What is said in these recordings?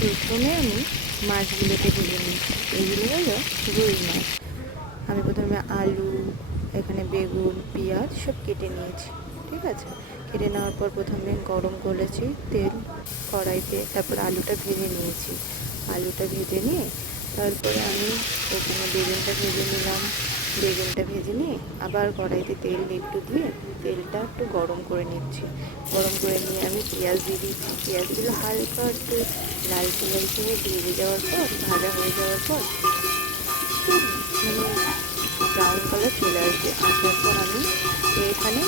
প্রথমে আমি মাছগুলোকে ভেজে নিয়েছি এগুলো হলো রুই মাছ। আমি প্রথমে আলু, এখানে বেগুন, পেঁয়াজ সব কেটে নিয়েছি, ঠিক আছে? কেটে নেওয়ার পর প্রথমে গরম করেছি তেল কড়াইতে, তারপর আলুটা ভেজে নিয়েছি। আলুটা ভেজে নিয়ে তারপরে আমি এখানে বেগুনটা ভেজে নিলাম। বেগুনটা ভেজে নিয়ে আবার কড়াইতে তেল একটু দিয়ে তেলটা একটু গরম করে নিচ্ছি। গরম করে নিয়ে আমি পেঁয়াজ দিয়ে দিচ্ছি। পেঁয়াজগুলো হালকা একটু লালচে লালচে হয়ে ভেজে যাওয়ার পর, ভাজা হয়ে যাওয়ার পর একটু ব্রাউন কালার চলে আসবে। আসার পর আমি এখানে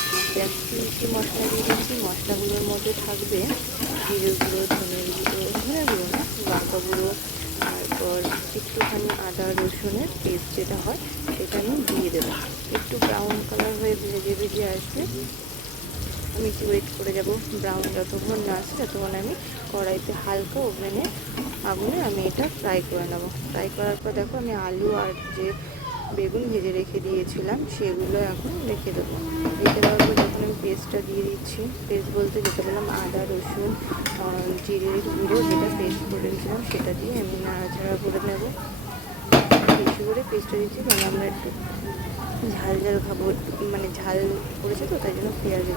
কী মশলা দিয়ে দিচ্ছি। মশলাগুলোর মধ্যে থাকবে জিরে গুঁড়ো ধনের গুঁড়ো, ধনে গুঁড়ো না, লঙ্কা গুঁড়ো তারপর একটুখানি আদা রসুনের পেস্ট যেটা হয়, সেটা আমি দিয়ে দেবো। একটু ব্রাউন কালার হয়ে ভেজে ভেজে আসবে। আমি একটু ওয়েট করে যাব ব্রাউন যতক্ষণ না আসে ততক্ষণ আমি কড়াইতে হালকা ওভেনে আগুনে আমি এটা ফ্রাই করে নেব। ফ্রাই করার পর দেখো আমি আলু আর যে বেগুন ভেজে রেখে দিয়েছিলাম, সেগুলো এখন রেখে দেবো। রেখে দেওয়ার পেস্টটা দিয়ে দিচ্ছি। পেস্ট বলতে যেটা বললাম, আদা, রসুন জিরে গুঁড়ো যেটা পেস্ট করে দিয়েছিলাম সেটা দিয়ে আমি নাড়াচাড়া করে নেব। বেশি করে পেস্টটা দিচ্ছি, কারণ আমরা একটু ঝাল ঝাল খাব মানে ঝাল করেছে তো, তাই জন্য পেঁয়াজ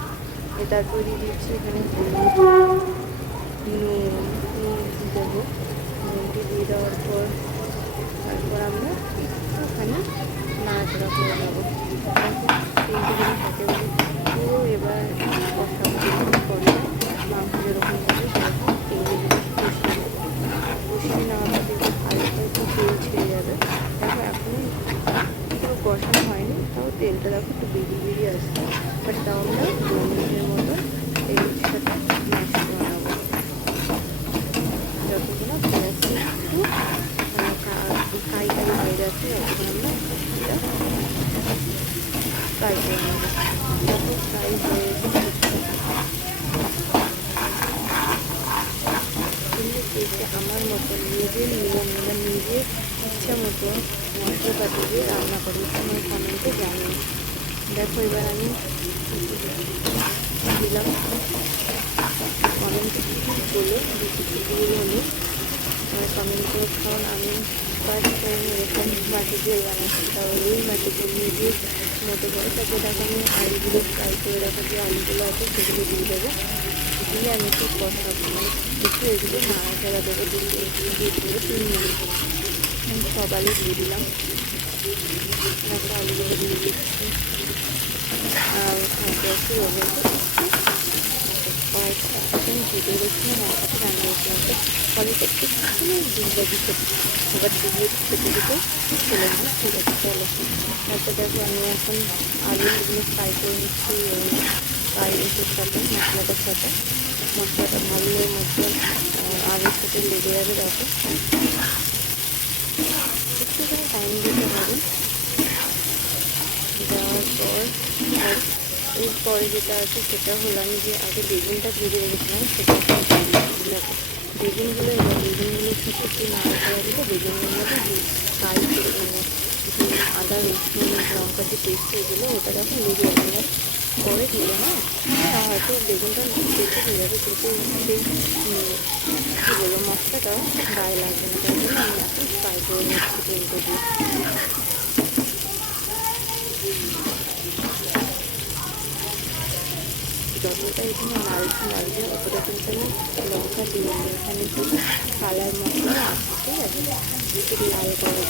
এটা দিয়ে দিচ্ছি এখানে নুন দেবো নুনটি দিয়ে দেওয়ার পর তারপর আমরা একটুখানি নাড়াচাড়া করে নেব তিনটে দিন থাকে বলে পুরো এবার কষাবো করে মাংস যেরকম হবে সেরকম তেলে দিয়ে কষিয়ে নেব কষিয়ে নেওয়ার পর দেখব হালকা একটু তেল ছেড়ে যাবে দেখো এখন পুরো কষানো হয়নি তাও তেলটা দেখো একটু বেরিয়ে বেরিয়ে আসছে বাট তাও আমরা দু মিনিটের মতো তেলের সাথে ম্যাশ করে নেব যতক্ষণ না পেঁয়াজটা একটু মানে ফ্রাই ফ্রাই হয়ে যাচ্ছে ততক্ষণ আমরা এটা ফ্রাই করে নেব দেখতে আমার মতো নিজের নিয়ম নিজের ইচ্ছা মতো মশলাপাতি দিয়ে রান্না করি আমার কমেন্টে জানি দেখো এবার আমি দিলাম কমেন্টে বলে হলো আমার কমেন্ট করে কারণ আমি ফার্স্ট টাইম এরকম মাটি দিয়ে বানাচ্ছি তাহলে ওই মাটি দিয়ে নিজের মতো করে তারপর দেখো আমি আলুগুলো ফ্রাই করে রাখা যে আলুগুলো আছে সেগুলো দিয়ে দেবো। দিয়ে আমি একটু কষা একটু এগুলো নাড়াচাড়া দেবো দিয়ে দিয়ে দিয়ে তিন মিনিট আমি সব আলু দিয়ে দিলাম। তারপর আলুগুলো দিয়ে দিচ্ছি। আর গ্যাসের ওভেনটা কয়েকটা রান্না করছিলাম তো কড়াইটা একটু চলে দেখো আমি এখন আলুগুলো ফ্রাই করে সাথে মশলাটার সাথে মশলাটা ভালো মধ্যে আলুর সাথে লেগে যাবে একটুখানি টাইম দিতে হবে দেওয়ার এরপরে যেটা আছে সেটা হলো আমি যে আগে বেগুনটা ভেজে রেখেছিলাম, সেটা দেখো বেগুনগুলো এবার বেগুনগুলোর সাথে একটু নাড়াচাড়া দিলে যে ফ্রাই মানে আদা, রসুন, লঙ্কা যে পেস্ট এগুলো ওটা যখন লেগে যাবে পরে দিলে না হ্যাঁ? হয়তো বেগুনটা বেঁচে হয়ে যাবে, কিন্তু সেই কী বলব মশলাটা গায়ে লাগবে না তাই জন্য আমি এখন ফ্রাই করে নিচ্ছি তেলটা দিয়ে। যতটা এখানে লালচে লাগবে ওপরে কিন্তু আমি লঙ্কা দিয়ে এখানে কিন্তু কালার মশলা আছে ঠিক আছে একটু লাল করার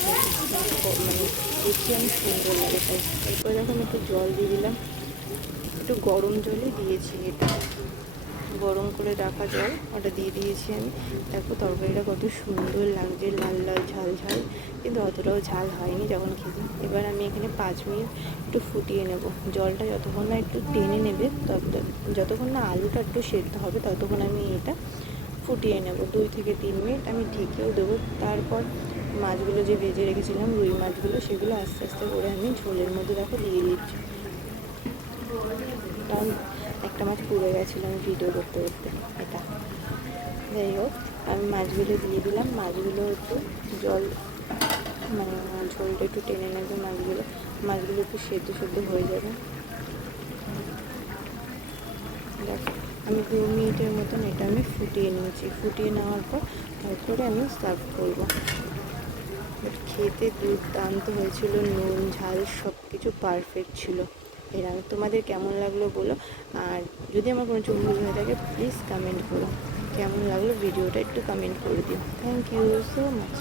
মানে দেখি আমি সুন্দর লাগে তাই এরপরে যখন একটু জল দিয়ে দিলাম। একটু গরম জলে দিয়েছি এটা। গরম করে রাখা জল ওটা দিয়ে দিয়েছি আমি। দেখো তরকারিটা কত সুন্দর লাগছে, লাল লাল ঝাল ঝাল, কিন্তু অতটাও ঝাল হয়নি যখন খেতে। এবার আমি এখানে পাঁচ মিনিট একটু ফুটিয়ে নেব। জলটা যতক্ষণ না একটু টেনে নেবে, তত, যতক্ষণ না আলুটা একটু সেদ্ধ হবে, ততক্ষণ আমি এটা ফুটিয়ে নেব। দুই থেকে তিন মিনিট আমি ঢেকেও দেবো। তারপর মাছগুলো যে ভেজে রেখেছিলাম, রুই মাছগুলো, সেগুলো আস্তে আস্তে করে আমি ঝোলের মধ্যে দেখো দিয়ে দিচ্ছি। কারণ একটা মাছ পুড়ে গেছিল, আমি ভিডিও করতে করতে, এটা। যাই হোক, আমি মাছগুলো দিয়ে দিলাম। মাছগুলো একটু জল মানে ঝোলটা একটু টেনে নেবে মাছগুলো। মাছগুলো একটু সেদ্ধ সেদ্ধ হয়ে যাবে। দেখো, আমি দু মিনিটের মতন এটা আমি ফুটিয়ে নিয়েছি। ফুটিয়ে নেওয়ার পর তারপরে আমি সার্ভ করব। খেতে দুর্দান্ত হয়েছিল, নুন, ঝাল সব কিছু পারফেক্ট ছিল। এর তোমাদের কেমন লাগল বলো? আর যদি আমার কোনো চোখ ভুল হয়ে থাকে প্লিজ কমেন্ট করো। কেমন লাগল ভিডিওটা একটু কমেন্ট করে দিও। Thank you so much